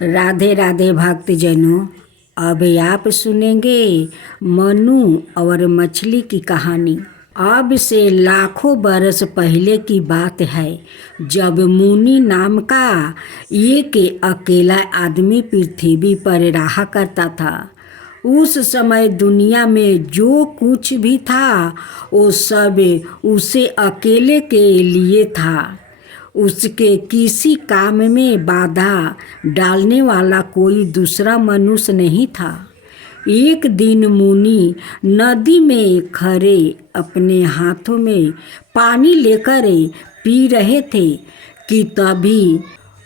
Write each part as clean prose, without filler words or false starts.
राधे राधे भक्तजनों। अब आप सुनेंगे मनु और मछली की कहानी। अब से लाखों बरस पहले की बात है, जब मुनि नाम का एक अकेला आदमी पृथ्वी पर रहा करता था। उस समय दुनिया में जो कुछ भी था वो सब उसे अकेले के लिए था। उसके किसी काम में बाधा डालने वाला कोई दूसरा मनुष्य नहीं था। एक दिन मुनि नदी में खड़े अपने हाथों में पानी लेकर पी रहे थे कि तभी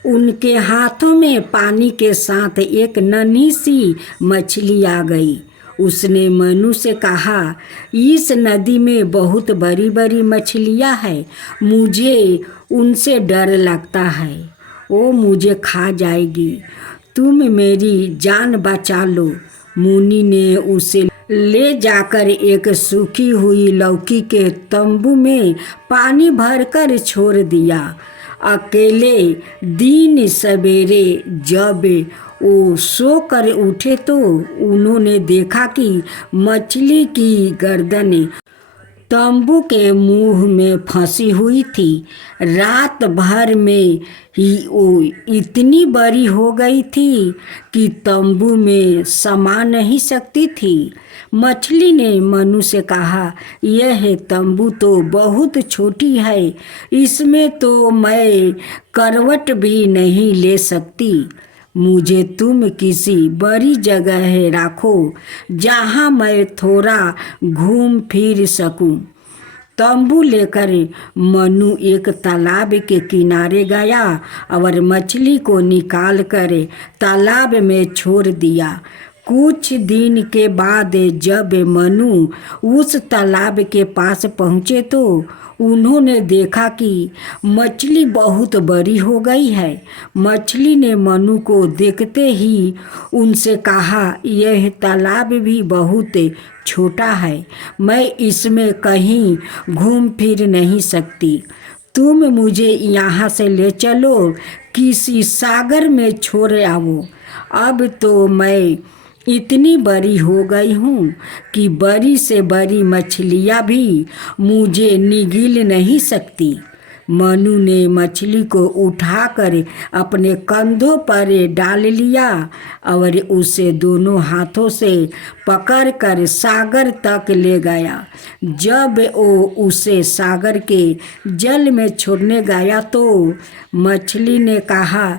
उनके हाथों में पानी के साथ एक नन्ही सी मछली आ गई। उसने मनु से कहा, इस नदी में बहुत बड़ी बड़ी मछलियाँ हैं, मुझे उनसे डर लगता है, वो मुझे खा जाएगी, तुम मेरी जान बचा लो। मुनि ने उसे ले जाकर एक सूखी हुई लौकी के तंबू में पानी भरकर छोड़ दिया। अकेले दिन सवेरे जब वो सो कर उठे तो उन्होंने देखा कि मछली की गर्दन तंबू के मुंह में फंसी हुई थी। रात भर में ही वो इतनी बड़ी हो गई थी कि तंबू में समा नहीं सकती थी। मछली ने मनु से कहा, यह तंबू तो बहुत छोटी है, इसमें तो मैं करवट भी नहीं ले सकती। मुझे तुम किसी बड़ी जगह रखो जहाँ मैं थोड़ा घूम फिर सकूं। तंबू लेकर मनु एक तालाब के किनारे गया और मछली को निकाल कर तालाब में छोड़ दिया। कुछ दिन के बाद जब मनु उस तालाब के पास पहुँचे तो उन्होंने देखा कि मछली बहुत बड़ी हो गई है। मछली ने मनु को देखते ही उनसे कहा, यह तालाब भी बहुत छोटा है, मैं इसमें कहीं घूम फिर नहीं सकती, तुम मुझे यहाँ से ले चलो, किसी सागर में छोड़ आओ। अब तो मैं इतनी बड़ी हो गई हूँ कि बड़ी से बड़ी मछलियाँ भी मुझे निगल नहीं सकती। मनु ने मछली को उठाकर अपने कंधों पर डाल लिया और उसे दोनों हाथों से पकड़कर सागर तक ले गया। जब वो उसे सागर के जल में छोड़ने गया तो मछली ने कहा,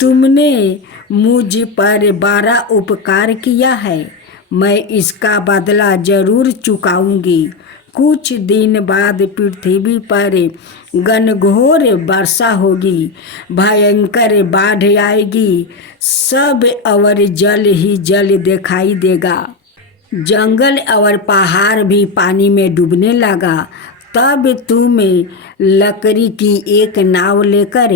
तुमने मुझ पर बड़ा उपकार किया है, मैं इसका बदला जरूर चुकाऊंगी। कुछ दिन बाद पृथ्वी पर घनघोर वर्षा होगी, भयंकर बाढ़ आएगी, सब और जल ही जल दिखाई देगा। जंगल और पहाड़ भी पानी में डूबने लगा। तब तुम लकड़ी की एक नाव लेकर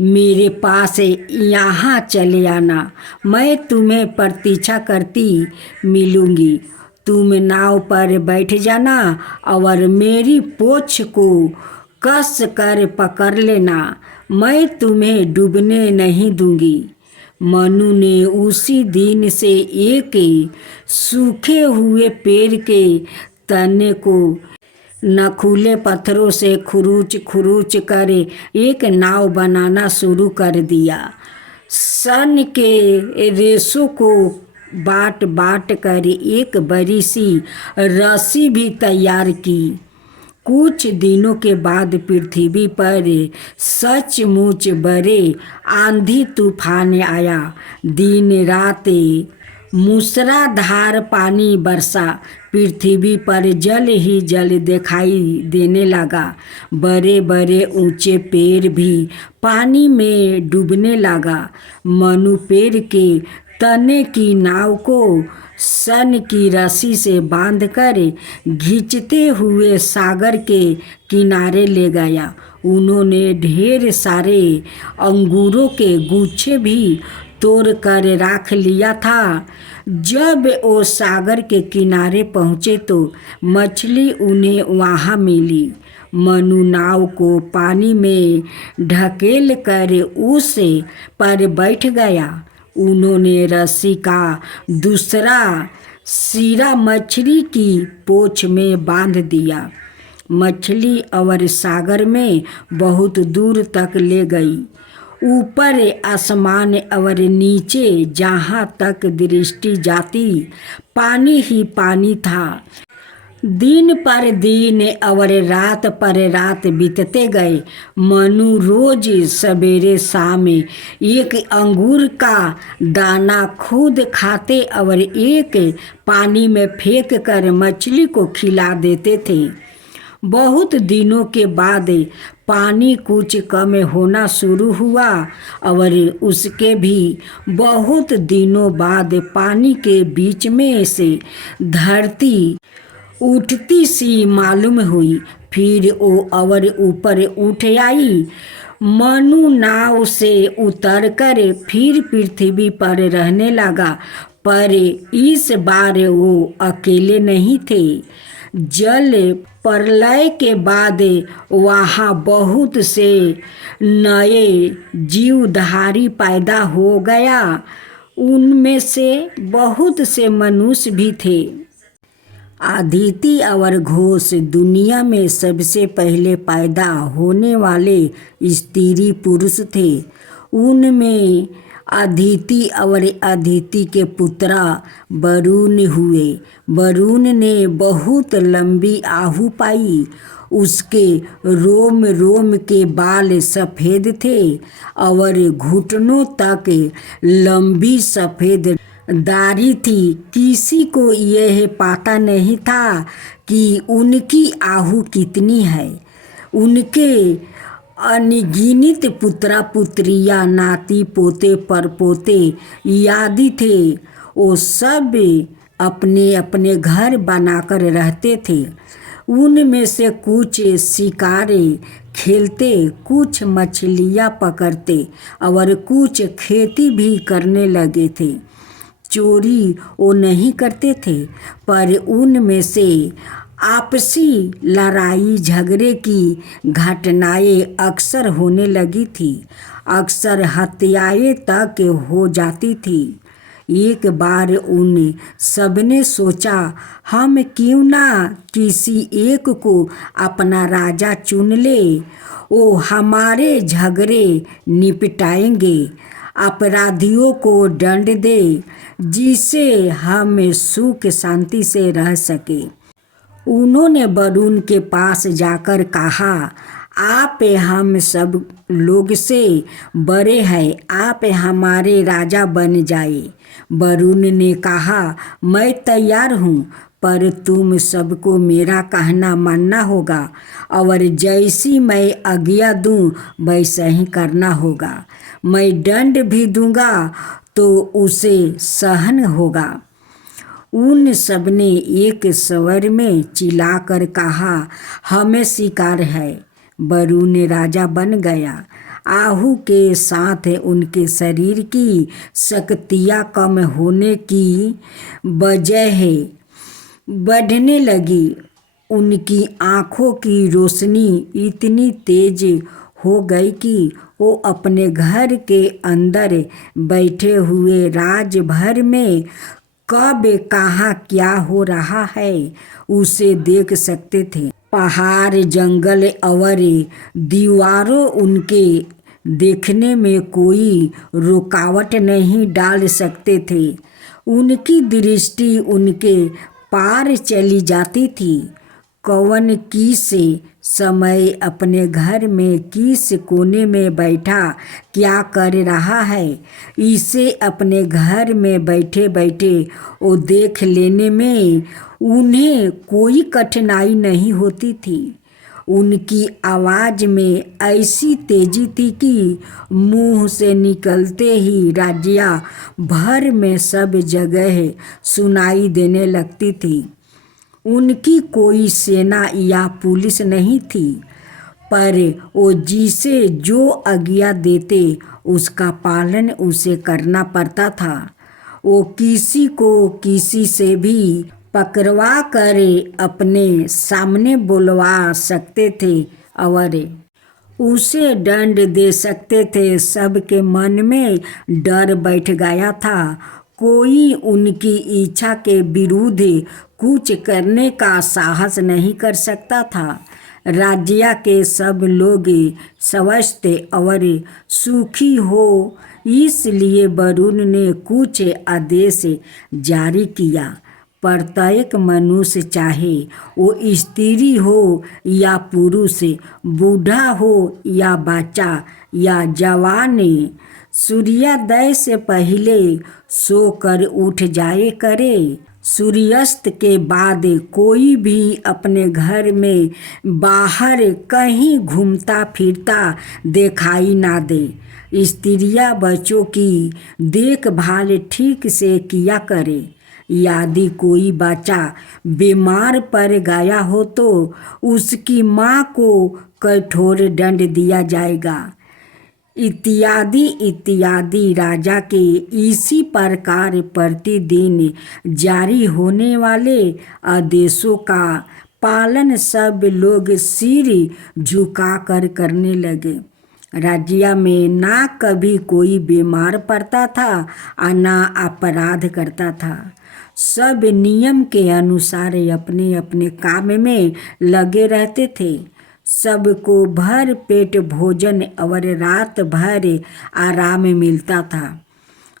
मेरे पास यहाँ चले आना, मैं तुम्हें प्रतीक्षा करती मिलूंगी। तुम नाव पर बैठ जाना और मेरी पूंछ को कस कर पकड़ लेना, मैं तुम्हें डूबने नहीं दूंगी। मनु ने उसी दिन से एक सूखे हुए पेड़ के तने को नखुले पत्थरों से खुरूच खुरूच कर एक नाव बनाना शुरू कर दिया। सन के रेशों को बाँट बाँट कर एक बड़ी सी रस्सी भी तैयार की। कुछ दिनों के बाद पृथ्वी पर सचमुच बड़े आंधी तूफान आया। दिन रात मूसलाधार पानी बरसा, पृथ्वी पर जल ही जल दिखाई देने लगा। बड़े बड़े ऊंचे पेड़ भी पानी में डूबने लगा। मनु पेड़ के तने की नाव को सन की रस्सी से बांधकर खींचते हुए सागर के किनारे ले गया। उन्होंने ढेर सारे अंगूरों के गुच्छे भी तोड़ कर रख लिया था। जब वो सागर के किनारे पहुँचे तो मछली उन्हें वहाँ मिली। मनु नाव को पानी में ढकेल कर उस पर बैठ गया। उन्होंने रस्सी का दूसरा सिरा मछली की पूंछ में बांध दिया। मछली और सागर में बहुत दूर तक ले गई। ऊपर आसमान और नीचे जहाँ तक दृष्टि जाती पानी ही पानी था। दिन पर दिन और रात पर रात बीतते गए। मनु रोज सवेरे शाम एक अंगूर का दाना खुद खाते और एक पानी में फेंक कर मछली को खिला देते थे। बहुत दिनों के बाद पानी कुछ कम होना शुरू हुआ और उसके भी बहुत दिनों बाद पानी के बीच में से धरती उठती सी मालूम हुई। फिर वो और ऊपर उठ आई। मनु नाव से उतरकर फिर पृथ्वी पर रहने लगा, पर इस बार वो अकेले नहीं थे। जल प्रलय के बाद वहाँ बहुत से नए जीवधारी पैदा हो गया। उनमें से बहुत से मनुष्य भी थे। अदिति और घोष दुनिया में सबसे पहले पैदा होने वाले स्त्री पुरुष थे। उनमें अदिति और अदिति के पुत्रा वरुण हुए। वरुण ने बहुत लंबी आहू पाई। उसके रोम रोम के बाल सफ़ेद थे और घुटनों तक लंबी सफ़ेद दाढ़ी थी। किसी को यह पता नहीं था कि उनकी आहू कितनी है। उनके अनगिनत पुत्रा पुत्रियाँ, नाती पोते परपोते आदि थे। वो सब अपने अपने घर बनाकर रहते थे। उनमें से कुछ शिकार खेलते, कुछ मछलियाँ पकड़ते और कुछ खेती भी करने लगे थे। चोरी वो नहीं करते थे, पर उनमें से आपसी लड़ाई झगड़े की घटनाएं अक्सर होने लगी थी। अक्सर हत्याएं तक हो जाती थी। एक बार उन सबने सोचा, हम क्यों ना किसी एक को अपना राजा चुन ले। वो हमारे झगड़े निपटाएंगे, अपराधियों को दंड दे, जिससे हम सुख शांति से रह सके। उन्होंने वरुण के पास जाकर कहा, आप हम सब लोग से बड़े हैं, आप हमारे राजा बन जाए। वरुण ने कहा, मैं तैयार हूँ, पर तुम सबको मेरा कहना मानना होगा और जैसी मैं आज्ञा दूँ वैसा ही करना होगा। मैं दंड भी दूंगा तो उसे सहन होगा। उन सबने एक स्वर में चिल्लाकर कहा, हमें शिकार है। वरुण राजा बन गया। आहू के साथ उनके शरीर की शक्तियाँ कम होने की वजह बढ़ने लगी। उनकी आँखों की रोशनी इतनी तेज हो गई कि वो अपने घर के अंदर बैठे हुए राजभर में कब कहाँ क्या हो रहा है उसे देख सकते थे। पहाड़, जंगल और दीवारों उनके देखने में कोई रुकावट नहीं डाल सकते थे। उनकी दृष्टि उनके पार चली जाती थी। कौन किस समय अपने घर में किस कोने में बैठा क्या कर रहा है, इसे अपने घर में बैठे बैठे वो देख लेने में उन्हें कोई कठिनाई नहीं होती थी। उनकी आवाज़ में ऐसी तेजी थी कि मुंह से निकलते ही राज्य भर में सब जगह सुनाई देने लगती थी। उनकी कोई सेना या पुलिस नहीं थी, पर वो जिसे जो आज्ञा देते उसका पालन उसे करना पड़ता था। वो किसी को किसी से भी पकड़वा कर अपने सामने बुलवा सकते थे और उसे दंड दे सकते थे। सबके मन में डर बैठ गया था। कोई उनकी इच्छा के विरुद्ध कुछ करने का साहस नहीं कर सकता था। राज्य के सब लोग स्वस्थ और सुखी हो, इसलिए वरुण ने कुछ आदेश जारी किया। प्रत्येक मनुष्य, चाहे वो स्त्री हो या पुरुष, बूढ़ा हो या बच्चा या जवान, सूर्योदय से पहले सोकर उठ जाए करे। सूर्यास्त के बाद कोई भी अपने घर में बाहर कहीं घूमता फिरता दिखाई ना दे। स्त्रियां बच्चों की देखभाल ठीक से किया करे। यदि कोई बच्चा बीमार पड़ गया हो तो उसकी माँ को कठोर दंड दिया जाएगा, इत्यादि इत्यादि। राजा के इसी प्रकार प्रतिदिन जारी होने वाले आदेशों का पालन सब लोग सिर झुकाकर करने लगे। राज्य में ना कभी कोई बीमार पड़ता था और ना अपराध करता था। सब नियम के अनुसार अपने अपने काम में लगे रहते थे। सबको भर पेट भोजन और रात भर आराम मिलता था।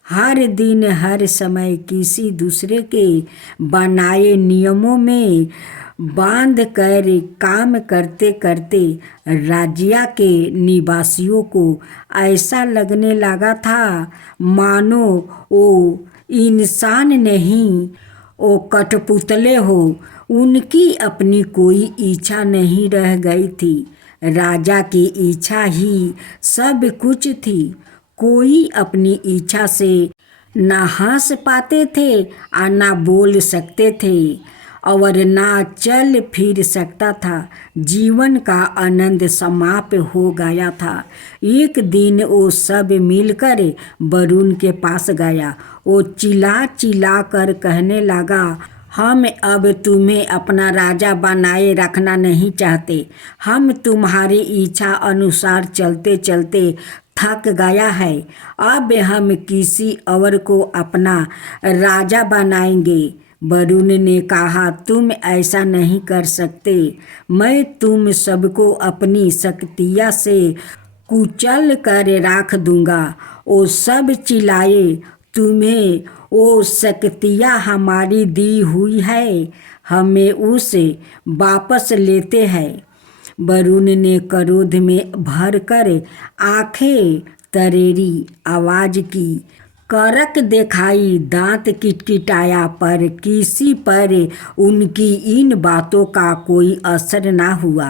हर दिन हर समय किसी दूसरे के बनाए नियमों में बांध कर काम करते करते राज्य के निवासियों को ऐसा लगने लगा था मानो वो इंसान नहीं, वो कठपुतले हो। उनकी अपनी कोई इच्छा नहीं रह गई थी। राजा की इच्छा ही सब कुछ थी। कोई अपनी इच्छा से ना हंस पाते थे और ना बोल सकते थे और ना चल फिर सकता था। जीवन का आनंद समाप्त हो गया था। एक दिन वो सब मिलकर वरुण के पास गया। वो चिल्ला चिल्ला कर कहने लगा, हम अब तुम्हें अपना राजा बनाए रखना नहीं चाहते। हम तुम्हारी इच्छा अनुसार चलते चलते थक गया है। अब हम किसी और को अपना राजा बनाएंगे। वरुण ने कहा, तुम ऐसा नहीं कर सकते। मैं तुम सबको अपनी शक्तियाँ से कुचल कर रख दूंगा। वो सब चिल्लाए, तुम्हें वो शक्तियाँ हमारी दी हुई है, हमें उसे वापस लेते हैं। वरुण ने क्रोध में भरकर आंखें तरेरी, आवाज की, करक दिखाई, दांत किटकिटाया, पर किसी पर उनकी इन बातों का कोई असर ना हुआ।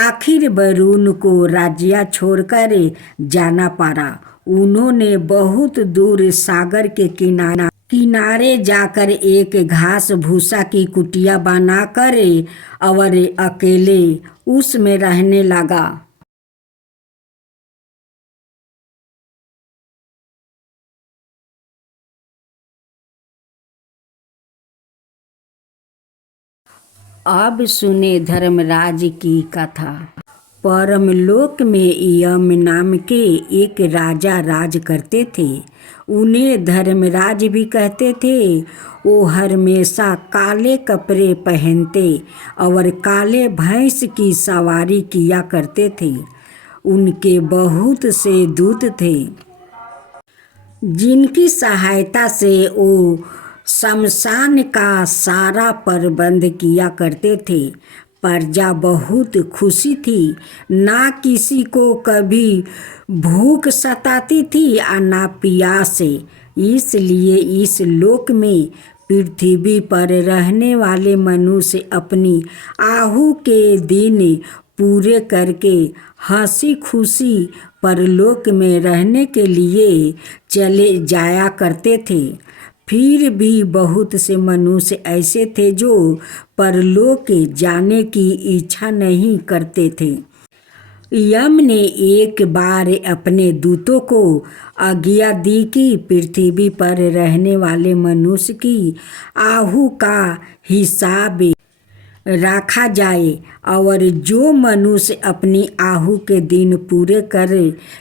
आखिर वरुण को राज्य छोड़कर जाना पड़ा। उन्होंने बहुत दूर सागर के किनारे जाकर एक घास भूसा की कुटिया बनाकर और अकेले उसमें रहने लगा। अब सुने धर्मराज की कथा। परमलोक में यम नाम के एक राजा राज करते थे। उन्हें धर्मराज भी कहते थे। वो हमेशा काले कपड़े पहनते और काले भैंस की सवारी किया करते थे। उनके बहुत से दूत थे जिनकी सहायता से वो शमशान का सारा प्रबंध किया करते थे। प्रजा बहुत खुशी थी। ना किसी को कभी भूख सताती थी और ना प्यास। इसलिए इस लोक में पृथ्वी पर रहने वाले मनुष्य अपनी आहु के दिन पूरे करके हंसी खुशी परलोक में रहने के लिए चले जाया करते थे। फिर भी बहुत से मनुष्य ऐसे थे जो परलोक जाने की इच्छा नहीं करते थे। यम ने एक बार अपने दूतों को आज्ञा दी कि पृथ्वी पर रहने वाले मनुष्य की आहु का हिसाब रखा जाए और जो मनुष्य अपनी आहू के दिन पूरे कर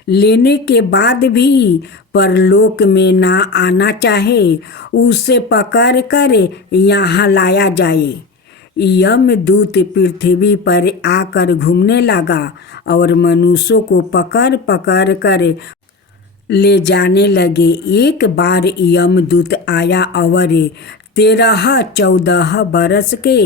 लेने के बाद भी परलोक में ना आना चाहे, उसे पकड़ कर यहाँ लाया जाए। यमदूत पृथ्वी पर आकर घूमने लगा और मनुष्यों को पकड़ पकड़ कर ले जाने लगे। एक बार यमदूत आया और 13-14 बरस के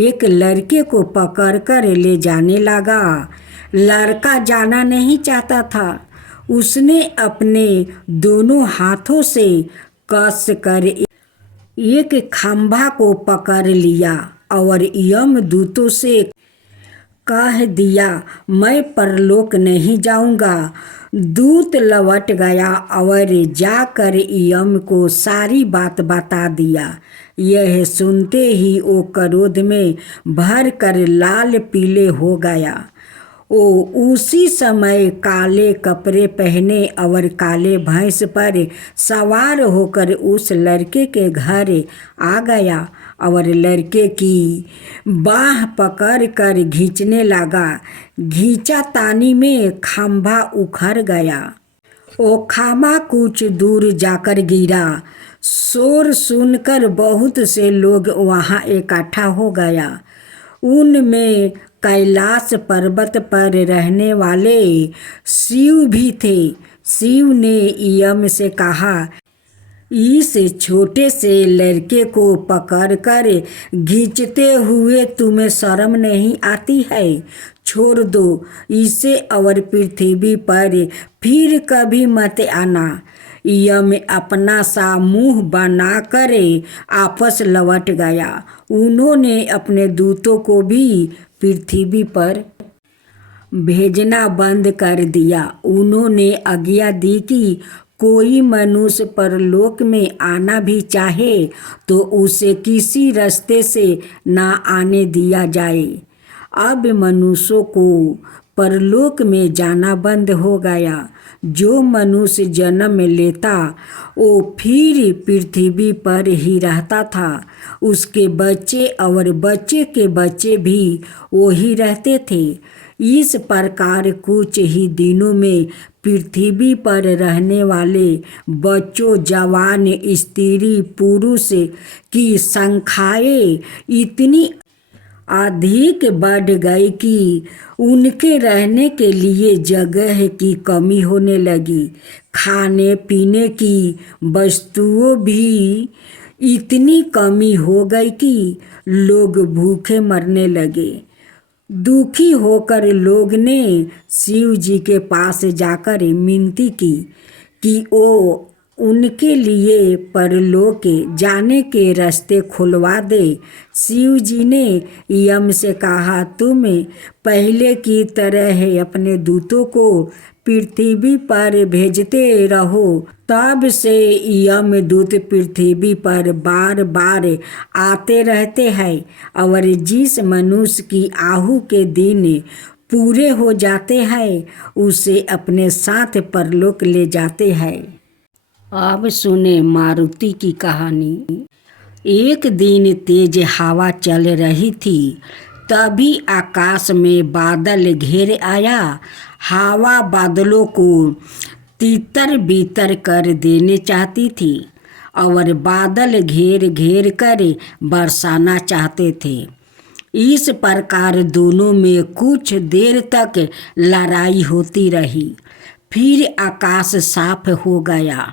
एक लड़के को पकड़कर ले जाने लगा। लड़का जाना नहीं चाहता था। उसने अपने दोनों हाथों से कस कर एक खंभा को पकड़ लिया और यमदूतों से कह दिया, मैं परलोक नहीं जाऊंगा। दूत लौट गया और जाकर यम को सारी बात बता दिया। यह सुनते ही वो क्रोध में भर कर लाल पीले हो गया। वो उसी समय काले कपड़े पहने और काले भैंस पर सवार होकर उस लड़के के घर आ गया और लड़के की बाह पकड़ कर खींचने लगा। खींचा तानी में खंभा उखड़ गया। वो खंभा कुछ दूर जाकर गिरा। शोर सुनकर बहुत से लोग वहाँ इकट्ठा हो गया। उनमें कैलाश पर्वत पर रहने वाले शिव भी थे। शिव ने यम से कहा, इस छोटे से लड़के को पकड़कर खींचते हुए तुम्हें शर्म नहीं आती है? छोड़ दो इसे और पृथ्वी पर फिर कभी मत आना। यम अपना सा मुंह बनाकर आपस लौट गया। उन्होंने अपने दूतों को भी पृथ्वी पर भेजना बंद कर दिया। उन्होंने आज्ञा दी कि कोई मनुष्य परलोक में आना भी चाहे तो उसे किसी रास्ते से ना आने दिया जाए। अब मनुष्यों को परलोक में जाना बंद हो गया। जो मनुष्य जन्म लेता वो फिर पृथ्वी पर ही रहता था। उसके बच्चे और बच्चे के बच्चे भी वही रहते थे। इस प्रकार कुछ ही दिनों में पृथ्वी पर रहने वाले बच्चों, जवान, स्त्री, पुरुष की संख्याएं इतनी अधिक बढ़ गई कि उनके रहने के लिए जगह की कमी होने लगी। खाने पीने की वस्तुओं भी इतनी कमी हो गई कि लोग भूखे मरने लगे। दुखी होकर लोग ने शिव जी के पास जाकर विनती की कि वो उनके लिए परलोक जाने के रास्ते खुलवा दे। शिव जी ने यम से कहा, तुम पहले की तरह अपने दूतों को पृथ्वी पर भेजते रहो। तब से यमदूत पृथ्वी पर बार बार आते रहते हैं और जिस मनुष्य की आहू के दिन पूरे हो जाते हैं उसे अपने साथ परलोक ले जाते हैं। अब सुने मारुति की कहानी। एक दिन तेज हवा चल रही थी। तभी आकाश में बादल घेर आया। हवा बादलों को तितर बितर कर देने चाहती थी और बादल घेर घेर कर बरसाना चाहते थे। इस प्रकार दोनों में कुछ देर तक लड़ाई होती रही। फिर आकाश साफ हो गया।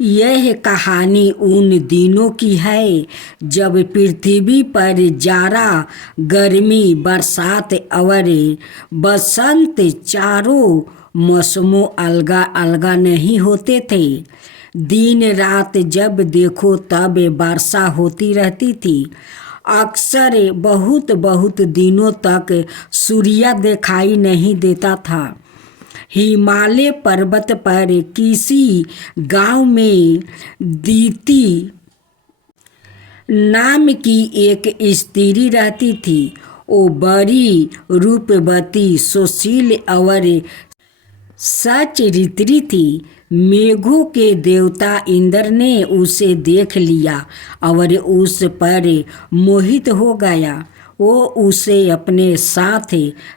यह कहानी उन दिनों की है जब पृथ्वी पर जाड़ा, गर्मी, बरसात और बसंत चारों मौसमों अलगा अलगा नहीं होते थे। दिन रात जब देखो तब वर्षा होती रहती थी। अक्सर बहुत बहुत दिनों तक सूर्य दिखाई नहीं देता था। हिमालय पर्वत पर किसी गांव में दीति नाम की एक स्त्री रहती थी। वो बड़ी रूपवती, सुशील और सच ऋतु थी। मेघों के देवता इंद्र ने उसे देख लिया और उस पर मोहित हो गया। वो उसे अपने साथ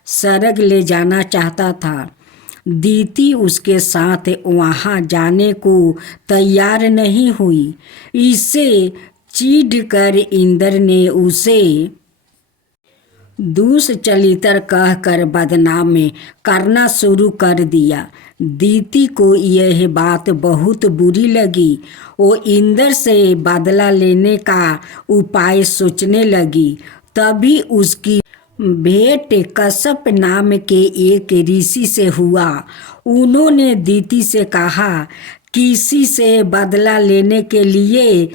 स्वर्ग ले जाना चाहता था। दीति उसके साथ वहाँ जाने को तैयार नहीं हुई। इससे चिढ़कर इंद्र ने उसे दुष्चरित्र कहकर बदनाम करना शुरू कर दिया। दीति को यह बात बहुत बुरी लगी। वो इंद्र से बदला लेने का उपाय सोचने लगी। तभी उसकी भेंट कश्यप नाम के एक ऋषि से हुआ। उन्होंने दीति से कहा, किसी से बदला लेने के लिए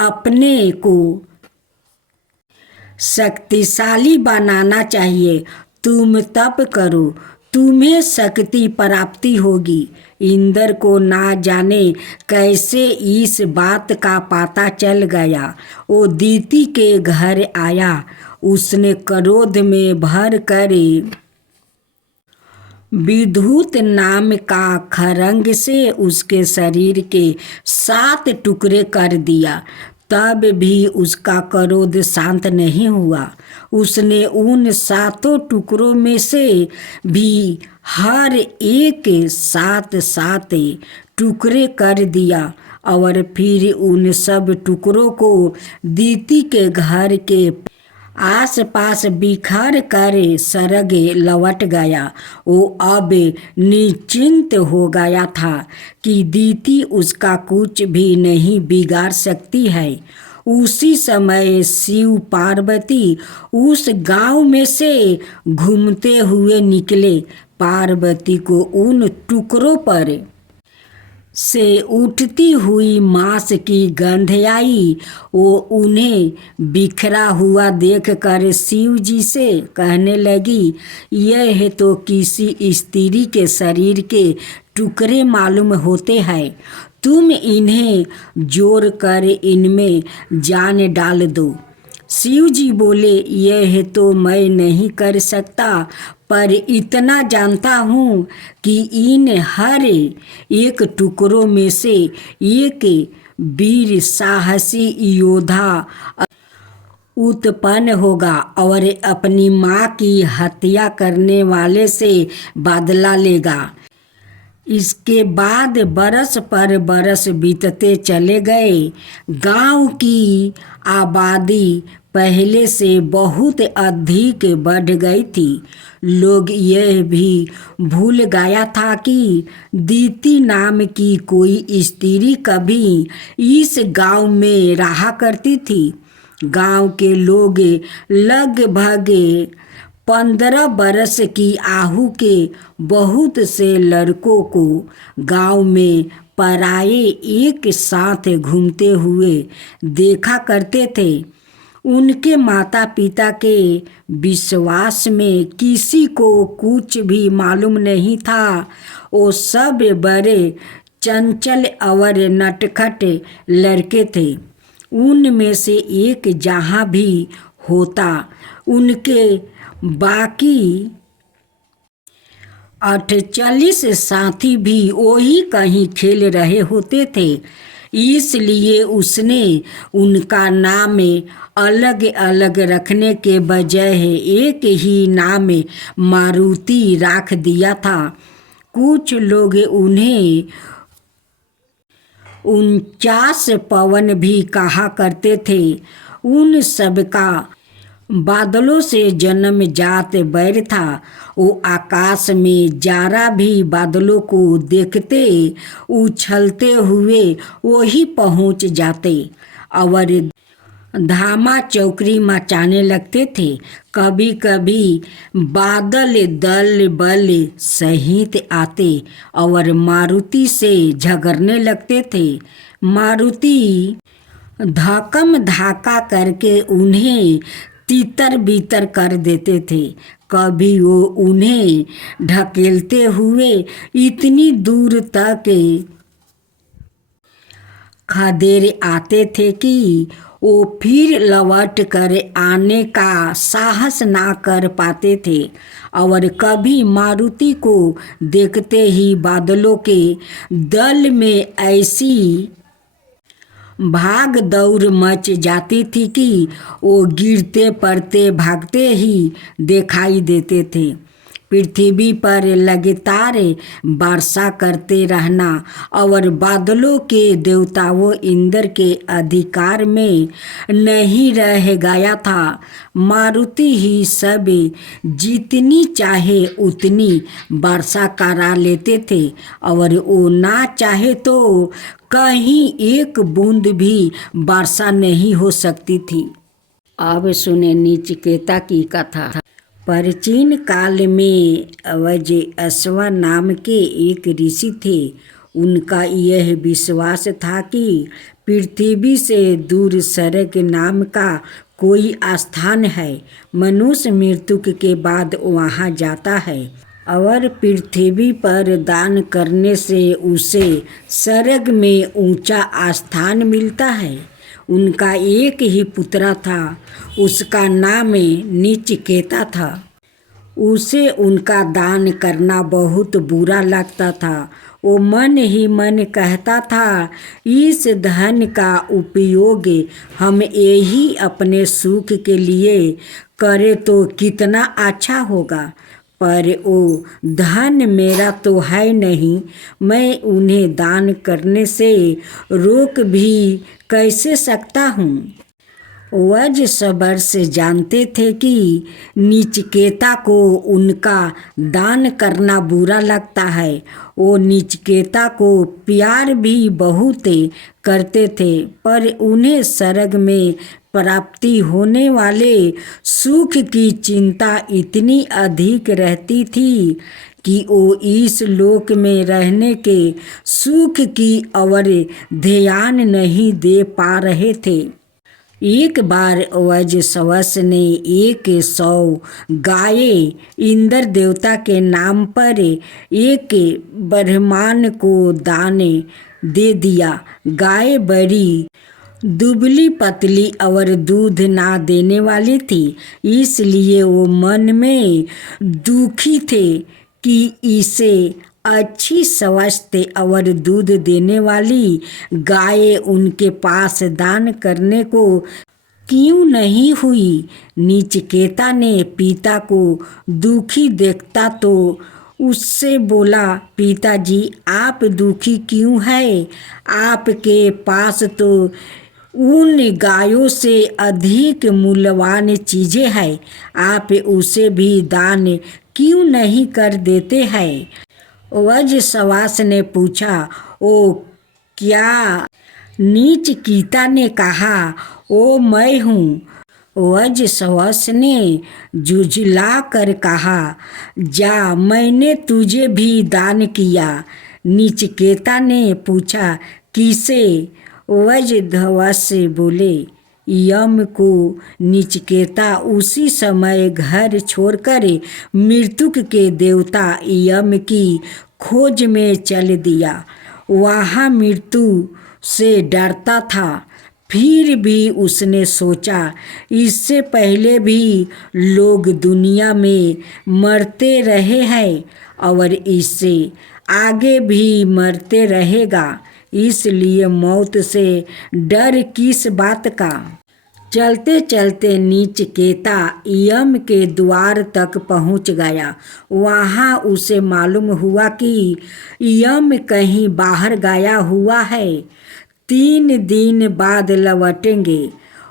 अपने को शक्तिशाली बनाना चाहिए। तुम तप करो, तुम्हें शक्ति प्राप्ति होगी। इंद्र को ना जाने कैसे इस बात का पता चल गया। वो दीति के घर आया। उसने क्रोध में भर कर विद्युत नाम का खरंग से उसके शरीर के 7 टुकड़े कर दिया। तब भी उसका क्रोध शांत नहीं हुआ। उसने उन 7 टुकड़ों में से भी हर एक 7 टुकड़े कर दिया और फिर उन सब टुकड़ों को दीति के घर के आसपास बिखर कर स्वर्ग लौट गया। वो अब निश्चिंत हो गया था कि दीति उसका कुछ भी नहीं बिगाड़ सकती है। उसी समय शिव पार्वती उस गांव में से घूमते हुए निकले। पार्वती को उन टुकड़ों पर से उठती हुई मांस की गंध आई। वो उन्हें बिखरा हुआ देखकर शिव जी से कहने लगी, यह तो किसी स्त्री के शरीर के टुकड़े मालूम होते हैं। तुम इन्हें जोड़ कर इनमें जान डाल दो। शिव जी बोले, यह तो मैं नहीं कर सकता, पर इतना जानता हूँ कि इन हर एक टुकड़ों में से एक वीर साहसी योद्धा उत्पन्न होगा और अपनी माँ की हत्या करने वाले से बदला लेगा। इसके बाद बरस पर बरस बीतते चले गए। गांव की आबादी पहले से बहुत अधिक बढ़ गई थी। लोग यह भी भूल गया था कि दीति नाम की कोई स्त्री कभी इस गांव में रहा करती थी। गांव के लोग लगभग 15 बरस की आहू के बहुत से लड़कों को गांव में पराये एक साथ घूमते हुए देखा करते थे। उनके माता पिता के विश्वास में किसी को कुछ भी मालूम नहीं था। वो सब बड़े चंचल और नटखट लड़के थे। उनमें से एक जहाँ भी होता, उनके बाकी 48 साथी भी वही कहीं खेल रहे होते थे। इसलिए उसने उनका नाम अलग अलग रखने के बजाय एक ही नाम मारुति रख दिया था। कुछ लोग उन्हें 49 पवन भी कहा करते थे। उन सब का बादलों से जन्मजात बैर था। वो आकाश में जरा भी बादलों को देखते उछलते हुए वही पहुंच जाते और धामा चौकड़ी मचाने लगते थे। कभी कभी बादल दल बल सहित आते और मारुति से झगड़ने लगते थे। मारुति धक्कम धक्का करके उन्हें तितर बितर कर देते थे। कभी वो उन्हें ढकेलते हुए इतनी दूर तक खदेड़ आते थे कि वो फिर लौट कर आने का साहस ना कर पाते थे और कभी मारुति को देखते ही बादलों के दल में ऐसी भाग दौड़ मच जाती थी कि वो गिरते पड़ते भागते ही दिखाई देते थे। पृथ्वी पर लगातार वर्षा करते रहना और बादलों के देवताओं इंद्र के अधिकार में नहीं रह गया था। मारुति ही सब जितनी चाहे उतनी वर्षा करा लेते थे और वो ना चाहे तो कहीं एक बूंद भी वर्षा नहीं हो सकती थी। अब सुने नचिकेता की कथा। प्राचीन काल में अश्व नाम के एक ऋषि थे। उनका यह विश्वास था कि पृथ्वी से दूर स्वर्ग नाम का कोई स्थान है। मनुष्य मृत्यु के बाद वहाँ जाता है और पृथ्वी पर दान करने से उसे स्वर्ग में ऊंचा स्थान मिलता है। उनका एक ही पुत्र था, उसका नाम नचिकेता था। उसे उनका दान करना बहुत बुरा लगता था। वो मन ही मन कहता था, इस धन का उपयोग हम यही अपने सुख के लिए करें तो कितना अच्छा होगा। पर वो धन मेरा तो है नहीं, मैं उन्हें दान करने से रोक भी कैसे सकता हूँ। वज सबर से जानते थे कि नचिकेता को उनका दान करना बुरा लगता है। वो नचिकेता को प्यार भी बहुत करते थे, पर उन्हें स्वर्ग में प्राप्ति होने वाले सुख की चिंता इतनी अधिक रहती थी कि वो इस लोक में रहने के सुख की ओर ध्यान नहीं दे पा रहे थे। एक बार वज्रसवस ने 100 गाय इंद्र देवता के नाम पर एक ब्राह्मण को दान दे दिया। गाय बड़ी दुबली पतली और दूध ना देने वाली थी, इसलिए वो मन में दुखी थे कि इसे अच्छी स्वस्थ और दूध देने वाली गाय उनके पास दान करने को क्यों नहीं हुई। नचिकेता ने पिता को दुखी देखता तो उससे बोला, पिताजी आप दुखी क्यों हैं? आपके पास तो उन गायों से अधिक मूल्यवान चीज़ें हैं, आप उसे भी दान क्यों नहीं कर देते हैं? वज्रसवास ने पूछा, ओ क्या? नचिकेता ने कहा, ओ मैं हूँ। वज्रसवास ने झुझला कर कहा, जा मैंने तुझे भी दान किया। नचिकेता ने पूछा, किसे? वज्रसवास बोले, यम को। नचिकेता उसी समय घर छोड़कर मृत्यु के देवता यम की खोज में चल दिया। वहाँ मृत्यु से डरता था, फिर भी उसने सोचा, इससे पहले भी लोग दुनिया में मरते रहे हैं और इससे आगे भी मरते रहेगा, इसलिए मौत से डर किस बात का। चलते चलते नचिकेता यम के द्वार तक पहुंच गया। वहां उसे मालूम हुआ कि यम कहीं बाहर गया हुआ है, 3 दिन बाद लौटेंगे।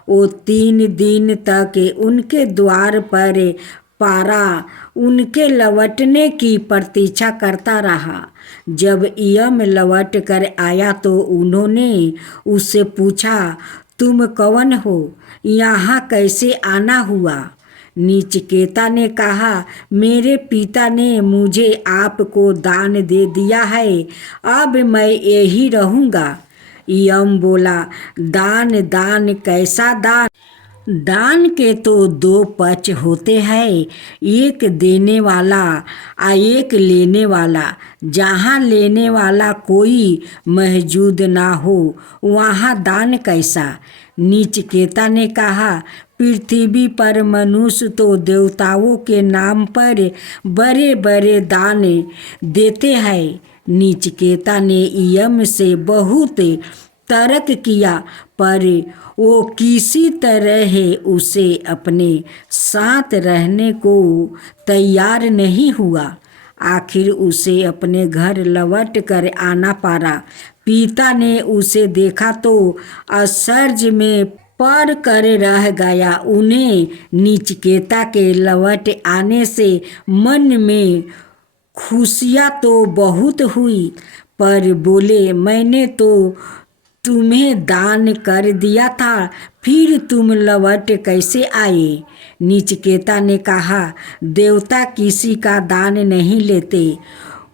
वो 3 दिन तक उनके द्वार पर पारा उनके लौटने की प्रतीक्षा करता रहा। जब यम लौट कर आया तो उन्होंने उससे पूछा, तुम कौन हो? यहाँ कैसे आना हुआ? नचिकेता ने कहा, मेरे पिता ने मुझे आपको दान दे दिया है, अब मैं यही रहूँगा। यम बोला, दान दान कैसा दान? दान के तो दो पक्ष होते हैं, एक देने वाला और एक लेने वाला। जहाँ लेने वाला कोई मौजूद ना हो वहाँ दान कैसा। नचिकेता ने कहा, पृथ्वी पर मनुष्य तो देवताओं के नाम पर बड़े बड़े दान देते हैं। नचिकेता ने यम से बहुत तर्क किया, पर वो किसी तरह उसे अपने साथ रहने को तैयार नहीं हुआ। आखिर उसे अपने घर लौट कर आना पड़ा। पिता ने उसे देखा तो आश्चर्य में पड़ कर रह गया। उन्हें नचिकेता के लौट आने से मन में खुशियाँ तो बहुत हुई, पर बोले, मैंने तो तुम्हें दान कर दिया था, फिर तुम लौट कैसे आए। नचिकेता ने कहा, देवता किसी का दान नहीं लेते।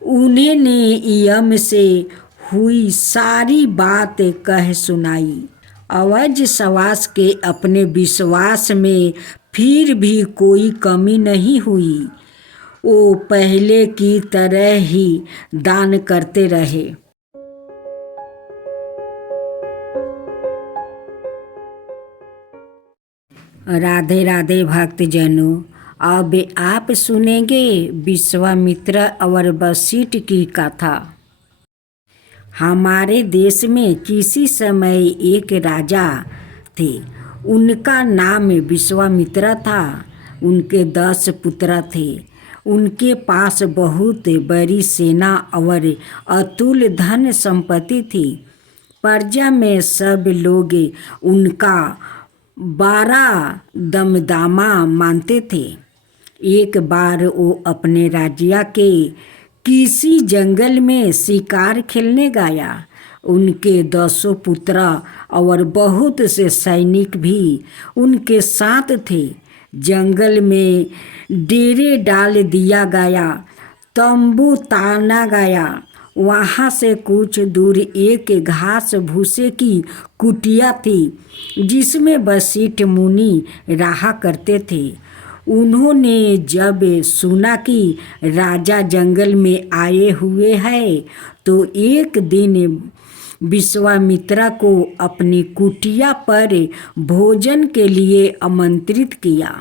उन्हें ने यम से हुई सारी बात कह सुनाई। अवज सवास के अपने विश्वास में फिर भी कोई कमी नहीं हुई। वो पहले की तरह ही दान करते रहे। राधे राधे भक्तजनों, अब आप सुनेंगे विश्वामित्र और वशिष्ठ की कथा। हमारे देश में किसी समय एक राजा थे। उनका नाम विश्वामित्र था। उनके 10 पुत्र थे। उनके पास बहुत बड़ी सेना और अतुल धन संपत्ति थी। प्रजा में सब लोग उनका बड़ा दमदामा मानते थे। एक बार वो अपने राज्य के किसी जंगल में शिकार खेलने गया। उनके 10 पुत्र और बहुत से सैनिक भी उनके साथ थे। जंगल में डेरे डाल दिया गया, तंबू ताना गया। वहाँ से कुछ दूर एक घास भूसे की कुटिया थी, जिसमें वशिष्ठ मुनि रहा करते थे। उन्होंने जब सुना कि राजा जंगल में आए हुए हैं, तो एक दिन विश्वामित्र को अपनी कुटिया पर भोजन के लिए आमंत्रित किया।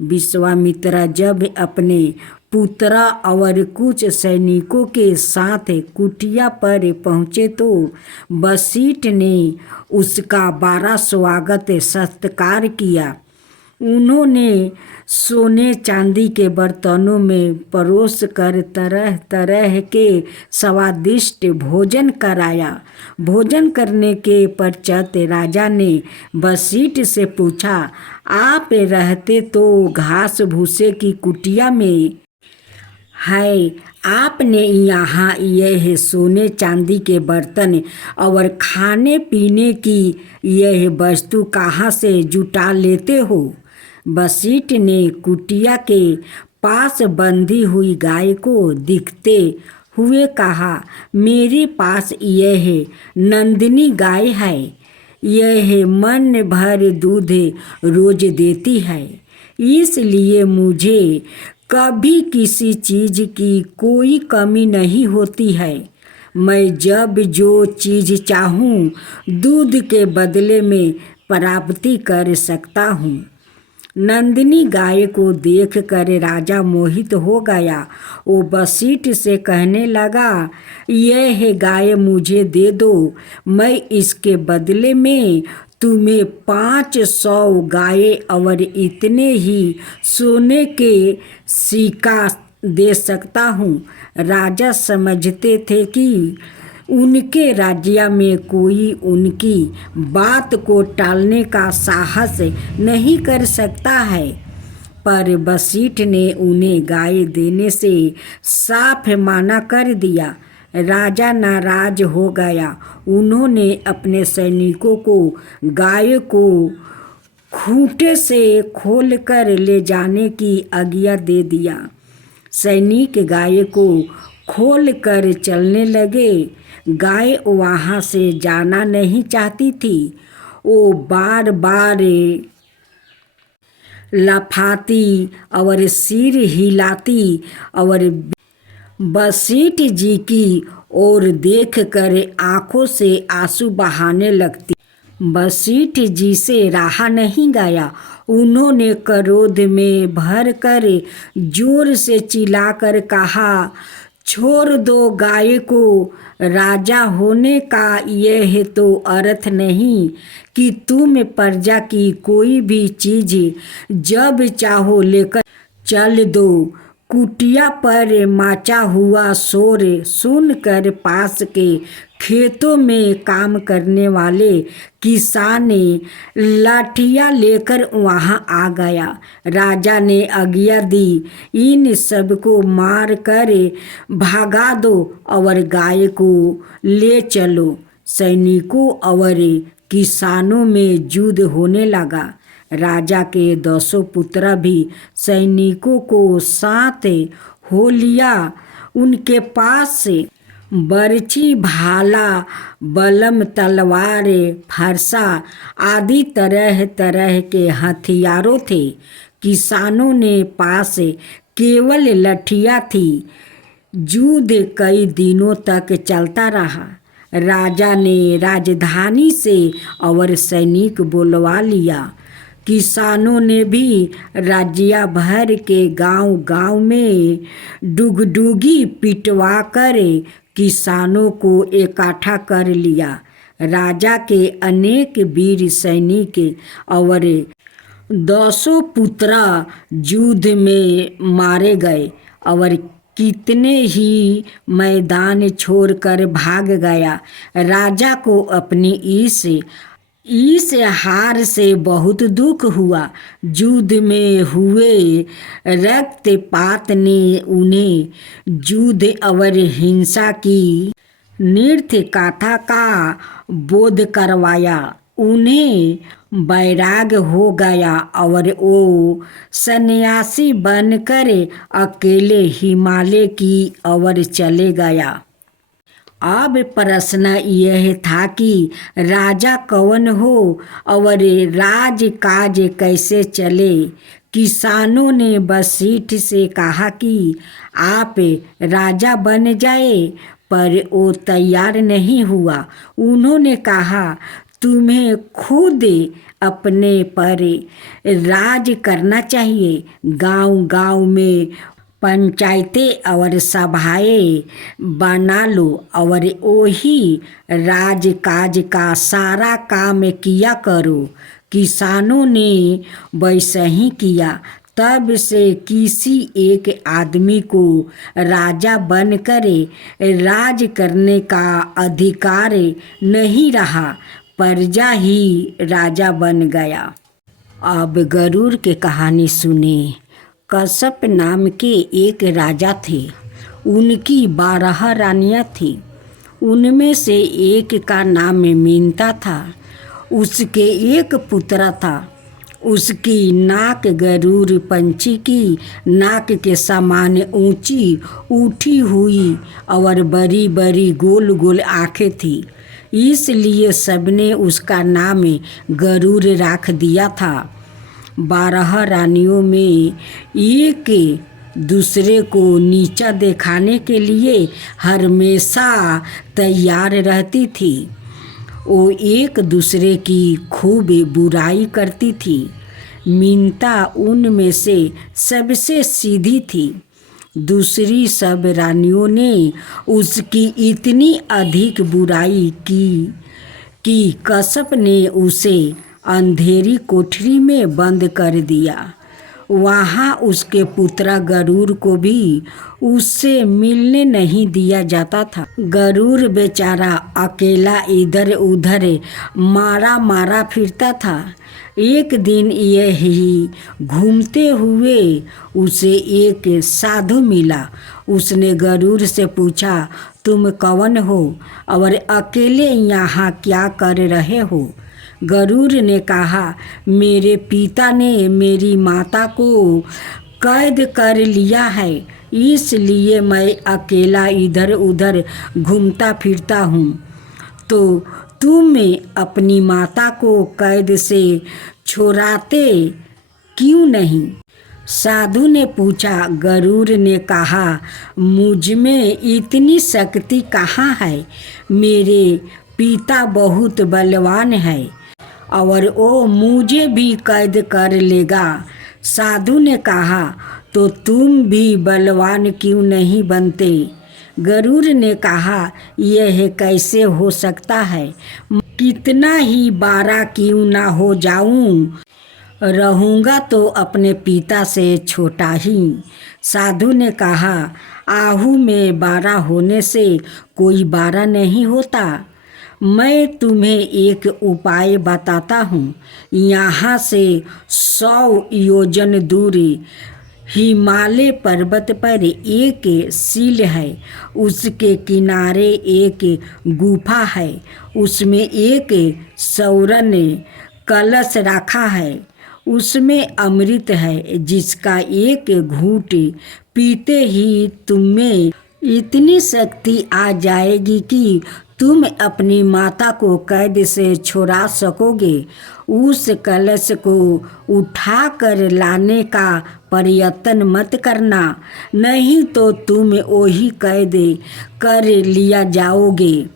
विश्वामित्र जब अपने पुत्र और कुछ सैनिकों के साथ कुटिया पर पहुँचे तो वशिष्ठ ने उसका बड़ा स्वागत सत्कार किया। उन्होंने सोने चांदी के बर्तनों में परोस कर तरह तरह के स्वादिष्ट भोजन कराया। भोजन करने के पश्चात राजा ने वशिष्ठ से पूछा, आप रहते तो घास भूसे की कुटिया में है, आपने यहाँ यह सोने चांदी के बर्तन और खाने पीने की यह वस्तु कहाँ से जुटा लेते हो। वशिष्ठ ने कुटिया के पास बंधी हुई गाय को दिखते हुए कहा, मेरे पास यह नंदिनी गाय है। यह मन भर दूध रोज देती है, इसलिए मुझे कभी किसी चीज़ की कोई कमी नहीं होती है। मैं जब जो चीज़ चाहूँ दूध के बदले में प्राप्ति कर सकता हूँ। नंदिनी गाय को देखकर राजा मोहित हो गया। वो वशिष्ठ से कहने लगा, यह गाय मुझे दे दो, मैं इसके बदले में तुम्हें 500 गाय और इतने ही सोने के सिक्का दे सकता हूँ। राजा समझते थे कि उनके राज्य में कोई उनकी बात को टालने का साहस नहीं कर सकता है, पर वशिष्ठ ने उन्हें गाय देने से साफ मना कर दिया। राजा नाराज हो गया। उन्होंने अपने सैनिकों को गाय को खूंटे से खोलकर ले जाने की आज्ञा दे दिया। सैनिक गाय को खोलकर चलने लगे। गाय वहाँ से जाना नहीं चाहती थी। वो बार बार लफाती और सिर हिलाती और बसीठ जी की ओर देख कर आंखों से आंसू बहाने लगती। बसीठ जी से रहा नहीं गया। उन्होंने क्रोध में भर कर जोर से चिल्लाकर कहा, छोड़ दो गाय को। राजा होने का यह तो अर्थ नहीं कि तुम प्रजा की कोई भी चीज जब चाहो लेकर चल दो। कुटिया पर मचा हुआ शोर सुनकर पास के खेतों में काम करने वाले किसान लाठियाँ लेकर वहाँ आ गया। राजा ने आज्ञा दी, इन सबको मार कर भगा दो और गाय को ले चलो। सैनिकों और किसानों में युद्ध होने लगा। राजा के 10 पुत्र भी सैनिकों को साथ हो लिया। उनके पास से बरछी, भाला, बलम, तलवार, फरसा आदि तरह तरह के हथियारों थे। किसानों ने पास केवल लठियाँ थी। युद्ध कई दिनों तक चलता रहा। राजा ने राजधानी से और सैनिक बुलवा लिया। किसानों ने भी राज्य भर के गांव-गांव में डुगडुगी पिटवा कर किसानों को इकट्ठा कर लिया। राजा के अनेक वीर सैनिक और 10 पुत्र युद्ध में मारे गए और कितने ही मैदान छोड़कर भाग गया। राजा को अपनी इस हार से बहुत दुख हुआ। युद्ध में हुए रक्तपात ने उन्हें युद्ध और हिंसा की नृत्य कथा का बोध करवाया। उन्हें वैराग्य हो गया और वो सन्यासी बनकर अकेले हिमालय की ओर चले गया। अब प्रश्न यह था कि राजा कौन हो और राज काज कैसे चले। किसानों ने बसीठ से कहा कि आप राजा बन जाए, पर वो तैयार नहीं हुआ। उन्होंने कहा, तुम्हें खुद अपने पर राज करना चाहिए। गांव-गांव में पंचायतें और सभाएं बना लो और वही राजकाज का सारा काम किया करो। किसानों ने वैसा ही किया। तब से किसी एक आदमी को राजा बनकर राज करने का अधिकार नहीं रहा। प्रजा ही राजा बन गया। अब गरुड़ की कहानी सुने। कश्यप नाम के एक राजा थे। उनकी 12 रानियां थीं। उनमें से एक का नाम मीनता था। उसके एक पुत्र था। उसकी नाक गरुड़ पंछी की नाक के समान ऊंची उठी हुई और बड़ी बड़ी गोल गोल आँखें थी। इसलिए सबने उसका नाम गरुड़ रख दिया था। 12 रानियों में एक दूसरे को नीचा दिखाने के लिए हमेशा तैयार रहती थी। वो एक दूसरे की खूब बुराई करती थी। मीनता उनमें से सबसे सीधी थी। दूसरी सब रानियों ने उसकी इतनी अधिक बुराई की कि कश्यप ने उसे अंधेरी कोठरी में बंद कर दिया। वहाँ उसके पुत्र गरुड़ को भी उससे मिलने नहीं दिया जाता था। गरुड़ बेचारा अकेला इधर उधर मारा फिरता था। एक दिन यही घूमते हुए उसे एक साधु मिला। उसने गरुड़ से पूछा, तुम कौन हो और अकेले यहाँ क्या कर रहे हो? गरुड़ ने कहा, मेरे पिता ने मेरी माता को कैद कर लिया है, इसलिए मैं अकेला इधर उधर घूमता फिरता हूँ। तो तुम अपनी माता को कैद से छुड़ाते क्यों नहीं? साधु ने पूछा। गरुड़ ने कहा, मुझ में इतनी शक्ति कहाँ है? मेरे पिता बहुत बलवान है और वो मुझे भी कैद कर लेगा। साधु ने कहा, तो तुम भी बलवान क्यों नहीं बनते? गरुड़ ने कहा, यह कैसे हो सकता है? कितना ही बड़ा क्यों ना हो जाऊं, रहूँगा तो अपने पिता से छोटा ही। साधु ने कहा, आहू में बड़ा होने से कोई बड़ा नहीं होता। मैं तुम्हें एक उपाय बताता हूँ। यहाँ से 100 योजन दूरी हिमालय पर्वत पर एक सील है। उसके किनारे एक गुफा है। उसमें एक सौरन कलश रखा है। उसमें अमृत है, जिसका एक घूंट पीते ही तुम्हें इतनी शक्ति आ जाएगी कि तुम अपनी माता को कैद से छुड़ा सकोगे। उस कलश को उठा कर लाने का प्रयत्न मत करना, नहीं तो तुम वही कैद कर लिया जाओगे।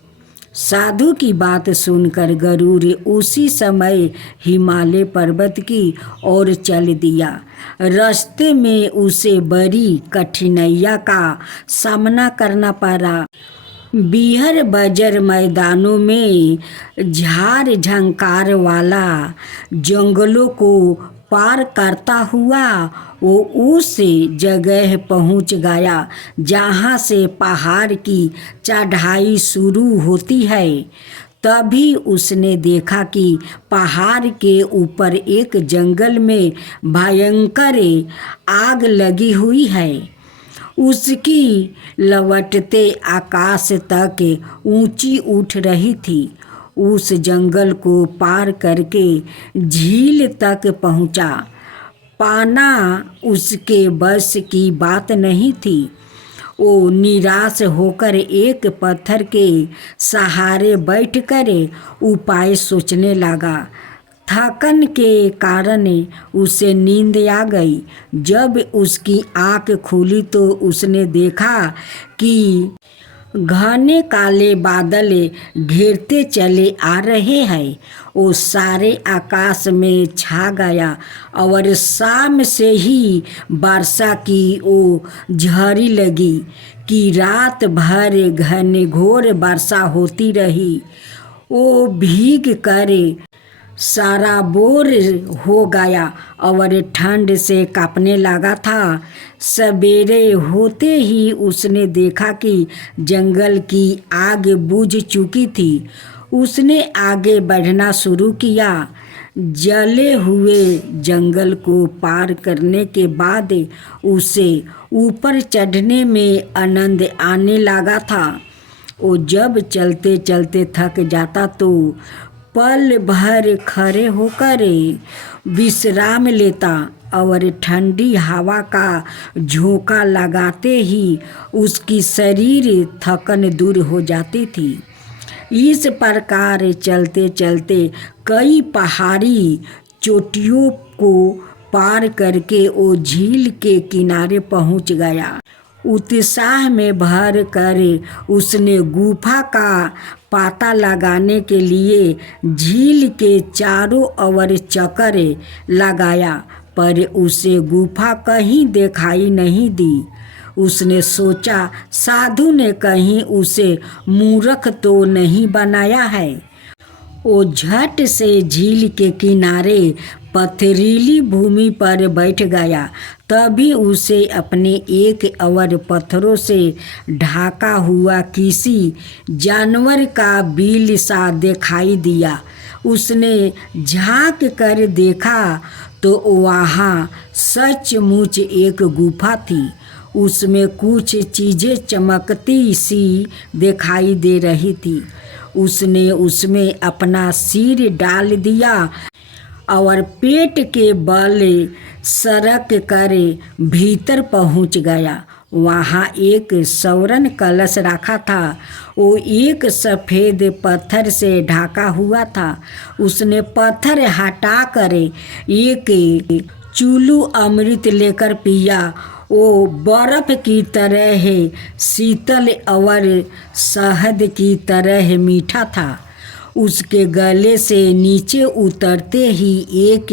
साधु की बात सुनकर गरुड़ उसी समय हिमालय पर्वत की ओर चल दिया। रास्ते में उसे बड़ी कठिनाइयों का सामना करना पड़ा। बीहर बजर मैदानों में झाड़ झंकार वाला जंगलों को पार करता हुआ वो उस जगह पहुंच गया जहां से पहाड़ की चढ़ाई शुरू होती है। तभी उसने देखा कि पहाड़ के ऊपर एक जंगल में भयंकर आग लगी हुई है। उसकी लपटें आकाश तक ऊंची उठ रही थी। उस जंगल को पार करके झील तक पहुंचा। पाना उसके बस की बात नहीं थी। वो निराश होकर एक पत्थर के सहारे बैठकर उपाय सोचने लगा। थकन के कारण उसे नींद आ गई। जब उसकी आँख खुली तो उसने देखा कि घने काले बादल घेरते चले आ रहे हैं। वो सारे आकाश में छा गया और शाम से ही वर्षा की वो झड़ी लगी कि रात भर घनघोर वर्षा होती रही। वो भीग कर सराबोर हो गया और ठंड से कांपने लगा था। सवेरे होते ही उसने देखा कि जंगल की आग बुझ चुकी थी। उसने आगे बढ़ना शुरू किया। जले हुए जंगल को पार करने के बाद उसे ऊपर चढ़ने में आनंद आने लगा था। वो जब चलते चलते थक जाता तो पल भर खड़े होकर विश्राम लेता और ठंडी हवा का झोंका लगाते ही उसकी शरीर थकन दूर हो जाती थी। इस प्रकार चलते चलते कई पहाड़ी चोटियों को पार करके वो झील के किनारे पहुंच गया। उत्साह में भर कर उसने गुफा का पता लगाने के लिए झील के चारों ओर चक्कर लगाया, पर उसे गुफा कहीं दिखाई नहीं दी। उसने सोचा, साधु ने कहीं उसे मूर्ख तो नहीं बनाया है। वो झट से झील के किनारे पथरीली भूमि पर बैठ गया। तभी उसे अपने एक और पत्थरों से ढका हुआ किसी जानवर का बिल सा दिखाई दिया। उसने झांक कर देखा तो वहाँ सचमुच एक गुफा थी। उसमें कुछ चीज़ें चमकती सी दिखाई दे रही थी। उसने उसमें अपना सिर डाल दिया और पेट के बल सरक कर भीतर पहुंच गया। वहाँ एक स्वर्ण कलश रखा था। वो एक सफ़ेद पत्थर से ढका हुआ था। उसने पत्थर हटाकर एक चूलू अमृत लेकर पिया, वो बर्फ की तरह है शीतल और शहद की तरह मीठा था। उसके गले से नीचे उतरते ही एक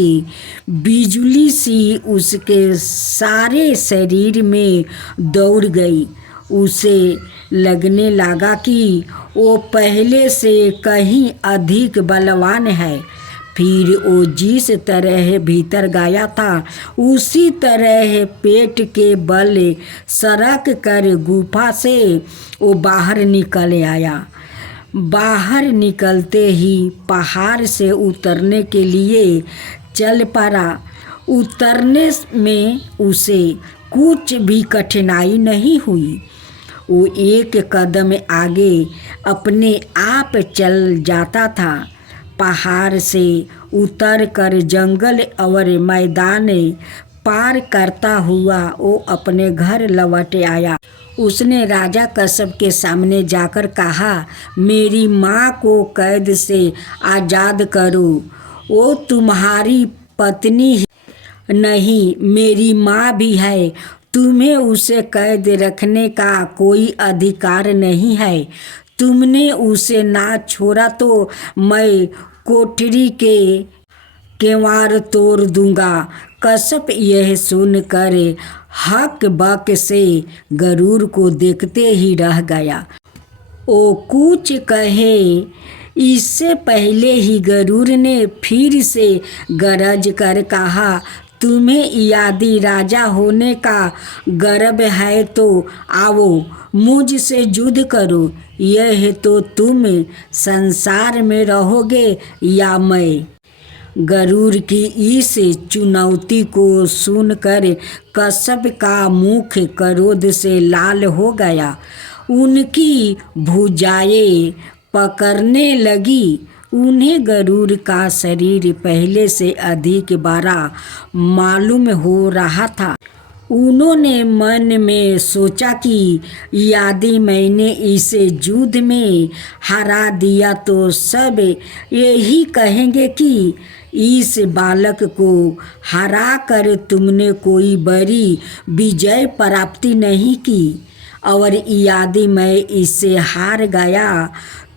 बिजली सी उसके सारे शरीर में दौड़ गई। उसे लगने लगा कि वो पहले से कहीं अधिक बलवान है। फिर वो जिस तरह भीतर गया था उसी तरह पेट के बल सरक कर गुफा से वो बाहर निकल आया। बाहर निकलते ही पहाड़ से उतरने के लिए चल पड़ा। उतरने में उसे कुछ भी कठिनाई नहीं हुई। वो एक कदम आगे अपने आप चल जाता था। पहाड़ से उतर कर जंगल और मैदान पार करता हुआ वो अपने घर लौट आया। उसने राजा कश्यप के सामने जाकर कहा, मेरी माँ को कैद से आज़ाद करो। वो तुम्हारी पत्नी ही नहीं, मेरी माँ भी है। तुम्हें उसे कैद रखने का कोई अधिकार नहीं है। तुमने उसे ना छोड़ा तो मैं कोठरी के केवाड़ तोड़ दूंगा। कश्यप यह सुनकर हक बक से गरुड़ को देखते ही रह गया। वो कुछ कहे इससे पहले ही गरुड़ ने फिर से गरज कर कहा, तुम्हें यदि राजा होने का गर्व है तो आओ मुझसे युद्ध करो। यह तो तुम संसार में रहोगे या मैं। गरुड़ की इस चुनौती को सुनकर कश्यप का मुख क्रोध से लाल हो गया। उनकी भुजाएं पकड़ने लगी। उन्हें गरुड़ का शरीर पहले से अधिक बड़ा मालूम हो रहा था। उन्होंने मन में सोचा कि यदि मैंने इसे युद्ध में हरा दिया तो सब यही कहेंगे कि इस बालक को हरा कर तुमने कोई बड़ी विजय प्राप्ति नहीं की, और यदि मैं इससे हार गया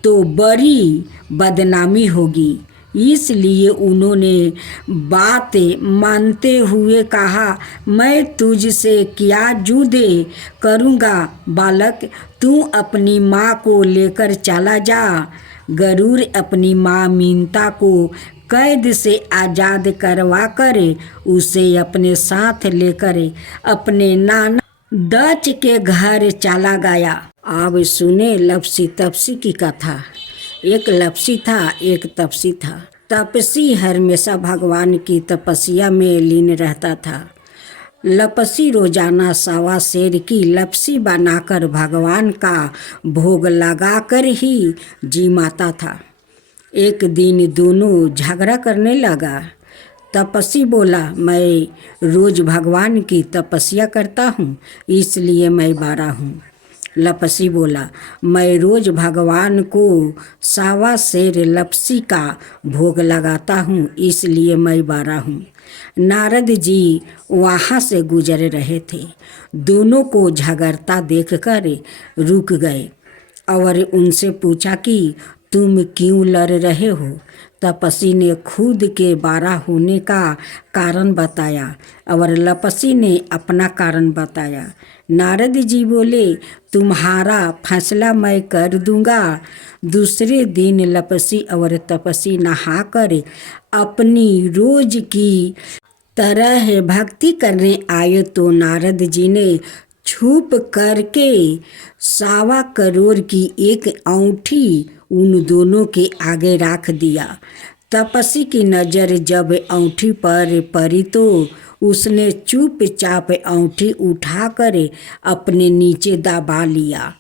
तो बड़ी बदनामी होगी। इसलिए उन्होंने बात मानते हुए कहा, मैं तुझसे क्या युद्ध करूँगा बालक, तू अपनी माँ को लेकर चला जा। गरुड़ अपनी माँ मीनता को कैद से आज़ाद करवा कर उसे अपने साथ लेकर अपने नाना दच के घर चला गया। अब सुने लपसी तपसी की कथा। एक लपसी था, एक तपसी था। तपसी हमेशा भगवान की तपस्या में लीन रहता था। लपसी रोजाना 1.25 सेर की लपसी बनाकर भगवान का भोग लगाकर ही जिमाता था। एक दिन दोनों झगड़ा करने लगा। तपसी बोला, मैं रोज भगवान की तपस्या करता हूँ इसलिए मैं बारा हूँ। लपसी बोला, मैं रोज भगवान को 1.25 सेर लपसी का भोग लगाता हूँ इसलिए मैं बारा हूँ। नारद जी वहाँ से गुजर रहे थे। दोनों को झगड़ता देखकर रुक गए और उनसे पूछा कि तुम क्यों लड़ रहे हो। तपसी ने खुद के बारा होने का कारण बताया और लपसी ने अपना कारण बताया। नारद जी बोले, तुम्हारा फैसला मैं कर दूंगा। दूसरे दिन लपसी और तपसी नहाकर अपनी रोज की तरह भक्ति करने आए तो नारद जी ने छुप करके 1.25 करोड़ की एक अंगूठी उन दोनों के आगे रख दिया। तपसी की नज़र जब अंगूठी पर पड़ी तो उसने चुपचाप अंगूठी उठाकर अपने नीचे दबा लिया।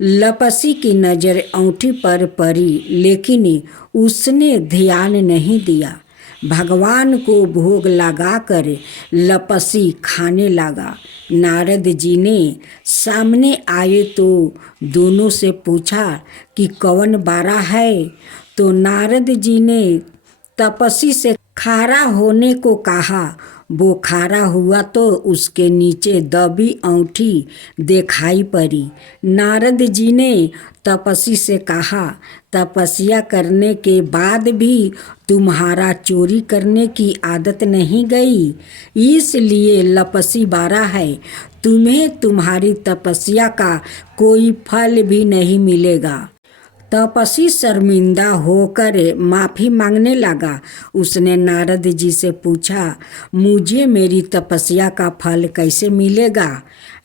लपसी की नज़र अंगूठी पर पड़ी लेकिन उसने ध्यान नहीं दिया। भगवान को भोग लगाकर लपसी खाने लगा। नारद जी ने सामने आए तो दोनों से पूछा कि कौन बारा है। तो नारद जी ने तपसी से खड़ा होने को कहा। बोखारा हुआ तो उसके नीचे दबी औंठी दिखाई पड़ी। नारद जी ने तपस्वी से कहा, तपस्या करने के बाद भी तुम्हारा चोरी करने की आदत नहीं गई, इसलिए लपसी बारा है। तुम्हें तुम्हारी तपस्या का कोई फल भी नहीं मिलेगा। तपस्वी शर्मिंदा होकर माफ़ी मांगने लगा। उसने नारद जी से पूछा, मुझे मेरी तपस्या का फल कैसे मिलेगा?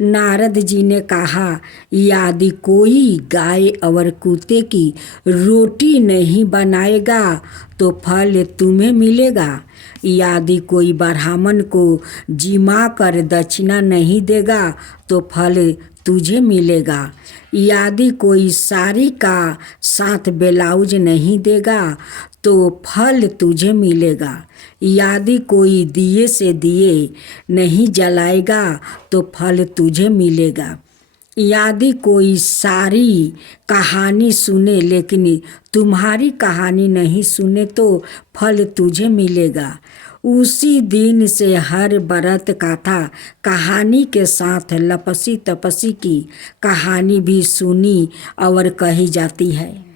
नारद जी ने कहा, यदि कोई गाय और कुत्ते की रोटी नहीं बनाएगा तो फल तुम्हें मिलेगा। यदि कोई ब्राह्मण को जिमा कर दक्षिणा नहीं देगा तो फल तुझे मिलेगा। यदि कोई साड़ी का साथ ब्लाउज नहीं देगा तो फल तुझे मिलेगा। यदि कोई दिए से दिए नहीं जलाएगा तो फल तुझे मिलेगा। यदि कोई सारी कहानी सुने लेकिन तुम्हारी कहानी नहीं सुने तो फल तुझे मिलेगा। उसी दिन से हर व्रत कथा कहानी के साथ लपसी तपसी की कहानी भी सुनी और कही जाती है।